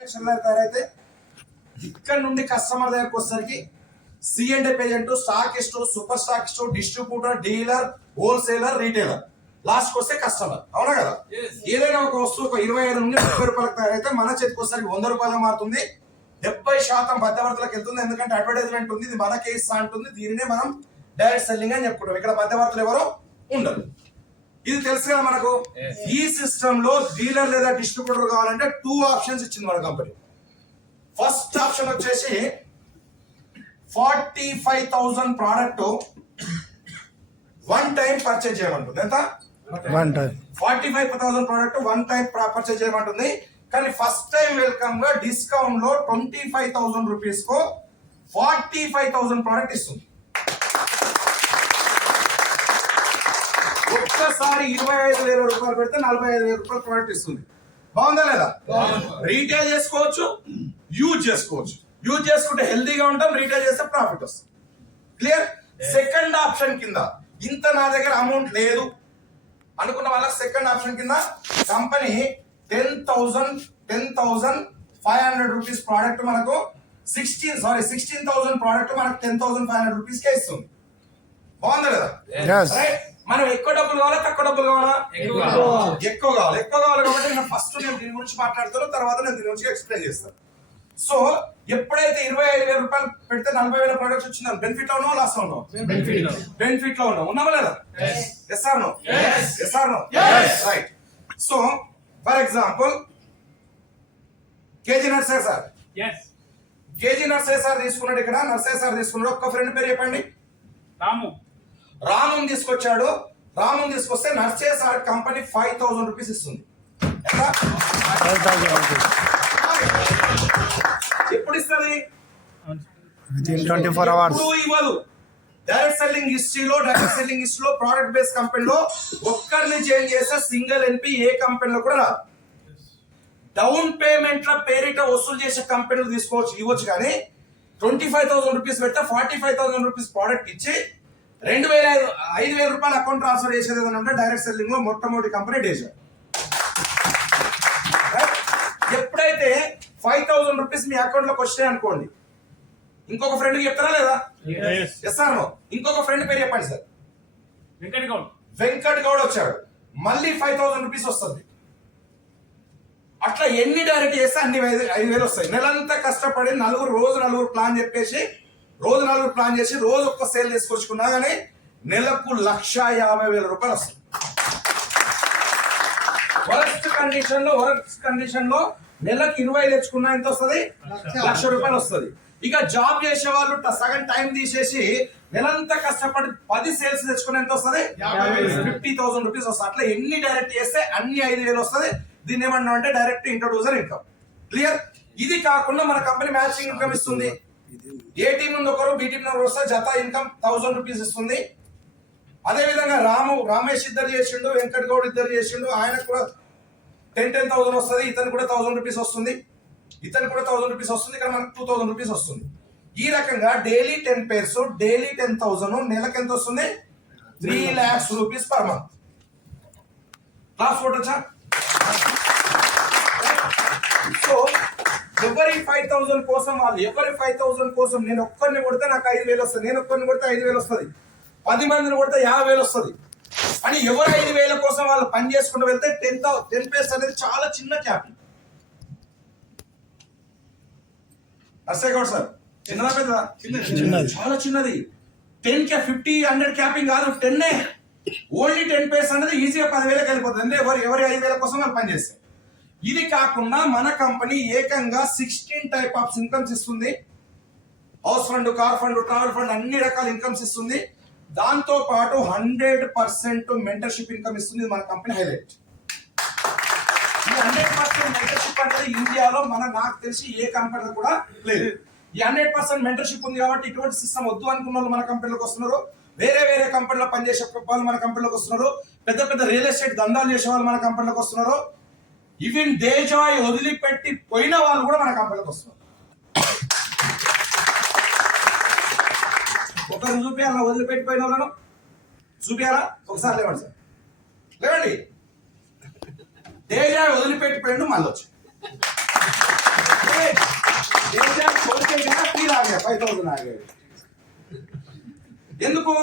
తయారైతే ఇక్కడ నుండి కస్టమర్ దగ్గరకు వచ్చేసరికి C&F agent, stockist, super stockist, distributor, dealer, wholesaler, retailer, last వస్తే కస్టమర్. అవునా కదా? ఏదైనా ఒక వస్తువు ఒక 25 నుండి 30 రూపాయలకు తయారైతే మన చేతికి వచ్చేసరికి 100 రూపాయలు మారుతుంది. 70% మధ్యవర్తులకు వెళ్తుంది. ఎందుకంటే అడ్వర్టైజ్మెంట్ ఉంది, ఇది మన కేసు అంటుంది. దీనినే మనం డైరెక్ట్ సెల్లింగ్ అని చెప్పుకుంటాం. ఇక్కడ మధ్యవర్తులు ఎవరో ఉండరు. ఇది తెలుసు కదా మనకు. ఈ సిస్టమ్ లో డీలర్ లేదా డిస్ట్రిబ్యూటర్ కావాలంటే 2 ఆప్షన్స్ ఇచ్చింది మన కంపెనీ. ఫస్ట్ ఆప్షన్ వచ్చేసి 45,000 ప్రోడక్ట్ వన్ టైం పర్చేజ్ చేయమంటుంది. ఎంత? 45,000 ప్రోడక్ట్ వన్ టైం పర్చేజ్ చేయమంటుంది. కానీ ఫస్ట్ టైం వెల్కమ్ గా డిస్కౌంట్ లో 25,000 రూపీస్ కు 45,000 ప్రోడక్ట్ ఇస్తుంది. ఒక్కసారి 25,000 రూపాయలు పెడితే 45,000 రూపాయల ప్రోడక్ట్ ఇస్తుంది. బాగుందా లేదా? రీటైల్ చేసుకోవచ్చు, యూజ్ చేసుకోవచ్చు. యూజ్ చేసుకుంటే హెల్దీగా ఉంటాం, రీటైల్ చేస్తే ప్రాఫిట్ వస్తుంది. క్లియర్? సెకండ్ ఆప్షన్ కింద ఇంత నా దగ్గర అమౌంట్ లేదు అనుకున్న వాళ్ళకి సెకండ్ ఆప్షన్ కింద కంపెనీ 10,500 రూపీస్ ప్రోడక్ట్ మనకు 16,000 ప్రోడక్ట్ మనకు 10,500 రూపీస్ కే ఇస్తుంది. బాగుందా లేదా? మనం ఎక్కువ డబ్బులు కావాలా, తక్కువ డబ్బులు కావాలా? ఎక్కువ కావాలి. ఎక్కువ కావాలి కాబట్టి నేను ఫస్ట్ దీని గురించి మాట్లాడతాను, తర్వాత నేను దీని గురించి ఎక్స్ప్లెయిన్ చేస్తాను. సో ఎప్పుడైతే 25,000 రూపాయలు పెడితే 40,000 ప్రొడక్ట్స్ వచ్చిందా, బెనిఫిట్ లో ఉన్నావు, లాస్ లో ఉన్నావు? బెనిఫిట్ లో ఉన్నావు. ఉన్నావా లేదా? Yes or no? Yes or no? Right. So for example KG Narse sir, KG Narse sir తీసుకున్నాడు. ఇక్కడ నర్సే సార్ తీసుకున్నాడు. ఒక్క ఫ్రెండ్ పేరు చెప్పండి. రాము తీసుకొచ్చాడు. రాము తీసుకొస్తే నర్సే సార్ కంపెనీ 5,000 రూపీస్ ఇస్తుంది. ఎప్పుడు ఇస్తుంది? 24 hours. ఇవ్వదు. డైరెక్ట్ సెల్లింగ్ హిస్టరీలో ప్రోడక్ట్ బేస్ కంపెనీలో ఒక్కరిని చేంజ్ చేస్తే సింగిల్ ఎన్పి ఏ కంపెనీలో కూడా రాదు. డౌన్ పేమెంట్ ల పేరిట వసూలు చేసే కంపెనీలు తీసుకోవచ్చు, ఇవ్వచ్చు. కానీ 25,000 రూపీస్ పెడితే 45,000 రూపీస్ ప్రోడక్ట్ ఇచ్చి 5,000 రూపాయలు అకౌంట్ ట్రాన్స్ఫర్ చేసేది అంటే డైరెక్ట్ సెల్లింగ్ లో మొట్టమొదటి కంపెనీ డేజా. ఎప్పుడైతే 5,000 రూపీస్ మీ అకౌంట్ లోకి వచ్చాయి అనుకోండి, ఇంకొక ఫ్రెండ్ చెప్తారా లేదా? Yes or no? ఇంకొక ఫ్రెండ్ పేరు చెప్పండి సార్. వెంకట్ గౌడ్ వచ్చాడు, మళ్ళీ 5,000 రూపీస్ వస్తుంది. అట్లా ఎన్ని డైరెక్ట్ చేస్తే అన్ని 5,000 వస్తాయి. నెలంతా కష్టపడి రోజు ప్లాన్ చెప్పేసి రోజు ప్లాన్ చేసి రోజు ఒక్క సేల్ తీసుకొచ్చుకున్నా కానీ నెలకు 1,50,000 రూపాయలు వస్తుంది. వరస్ట్ కండిషన్ లో నెలకు 20 తెచ్చుకున్నా ఎంత వస్తుంది? 1,00,000 రూపాయలు వస్తుంది. ఇక జాబ్ చేసే వాళ్ళు సగం టైం తీసేసి నెలంతా కష్టపడి 10 సేల్స్ తెచ్చుకుని ఎంత వస్తుంది? 50,000 రూపీస్ వస్తుంది. అట్లా ఎన్ని డైరెక్ట్ చేస్తే అన్ని 5,000 వస్తుంది. దీన్ని ఏమన్నా అంటే డైరెక్ట్ ఇంట్రొడ్యూసర్ ఇన్కమ్. క్లియర్? ఇది కాకుండా మన కంపెనీ మ్యాచింగ్ ఇన్కమ్ ఇస్తుంది. ఏ టీం నుండి ఒకరు, బి టీం నుండి వస్తే జత ఇన్కమ్ 1,000 రూపీస్ ఇస్తుంది. అదే విధంగా రామేష్ ఇద్దరు చేసిండు, వెంకట్ గౌడ్ ఇద్దరు చేసిండు, ఆయనకు కూడా 10,000 వస్తుంది. ఇతను కూడా 1,000 రూపీస్ వస్తుంది. ఇక్కడ మనకు 2,000 రూపీస్ వస్తుంది. ఈ రకంగా డైలీ 10 పేర్స్, డైలీ 10,000, నెలకు ఎంత వస్తుంది? 3 lakhs rupees per month. Class ఫోటోచా? సో ఎవరి 5,000 కోసం నేను ఒక్కరిని కొడితే నాకు 5,000 వస్తుంది, నేను ఒక్కరిని కొడితే 5,000 వస్తుంది, 10 మందిని కొడితే 50,000 వస్తుంది అని ఎవరు 5,000 కోసం వాళ్ళు పని చేసుకుంటూ వెళ్తే 10 పేర్స్ అనేది చాలా చిన్న క్యాపింగ్. అర్సే గౌడ్ సార్, చిన్నదా పెద్దదా? చాలా చిన్నది. 10 50 100 క్యాపింగ్ కాదు, 10. ఓన్లీ 10 పేర్స్ అనేది ఈజీగా 10,000కి వెళ్ళిపోతుంది. అంటే ఎవరి 5,000 కోసం వాళ్ళు పనిచేస్తారు. ఇది కాకుండా మన కంపెనీ ఏకంగా 16 టైప్ ఆఫ్ ఇన్కమ్స్ ఇస్తుంది. House fund, car fund, travel fund, అన్ని రకాల ఇన్కమ్స్ ఇస్తుంది. దాంతో పాటు 100% మెంటర్షిప్ ఇన్కమ్ ఇస్తుంది. మన కంపెనీ హైలైట్. ఈ 100% మెంటర్షిప్ అనేది ఇండియాలో నాకు తెలిసి ఏ కంపెనీలో కూడా లేదు. ఈ 100% మెంటర్షిప్ ఉంది కాబట్టి ఇటువంటి సిస్టమ్ వద్దు అనుకున్న వాళ్ళు మన కంపెనీలోకి వస్తున్నారు. వేరే కంపెనీలో పనిచేసే వాళ్ళు మన కంపెనీలోకి వస్తున్నారు. పెద్ద రియల్ ఎస్టేట్ దందాలు చేసే వాళ్ళు మన కంపెనీలోకి వస్తున్నారు. ఈవెన్ దేజాయ్ వదిలిపెట్టి పోయిన వాళ్ళు కూడా మన కంపెనీలోకి వస్తున్నారు. ఒకరు చూపించాలా? వదిలిపెట్టిపోయిన వాళ్ళను చూపించాలా? ఒకసారి లేవండి సార్, లేవండి. దేజాయ్ వదిలిపెట్టిపోయిండు, మళ్ళీ వచ్చి देश छोड़ के गया फिर आ गया 5000 आ गए ఎందుకు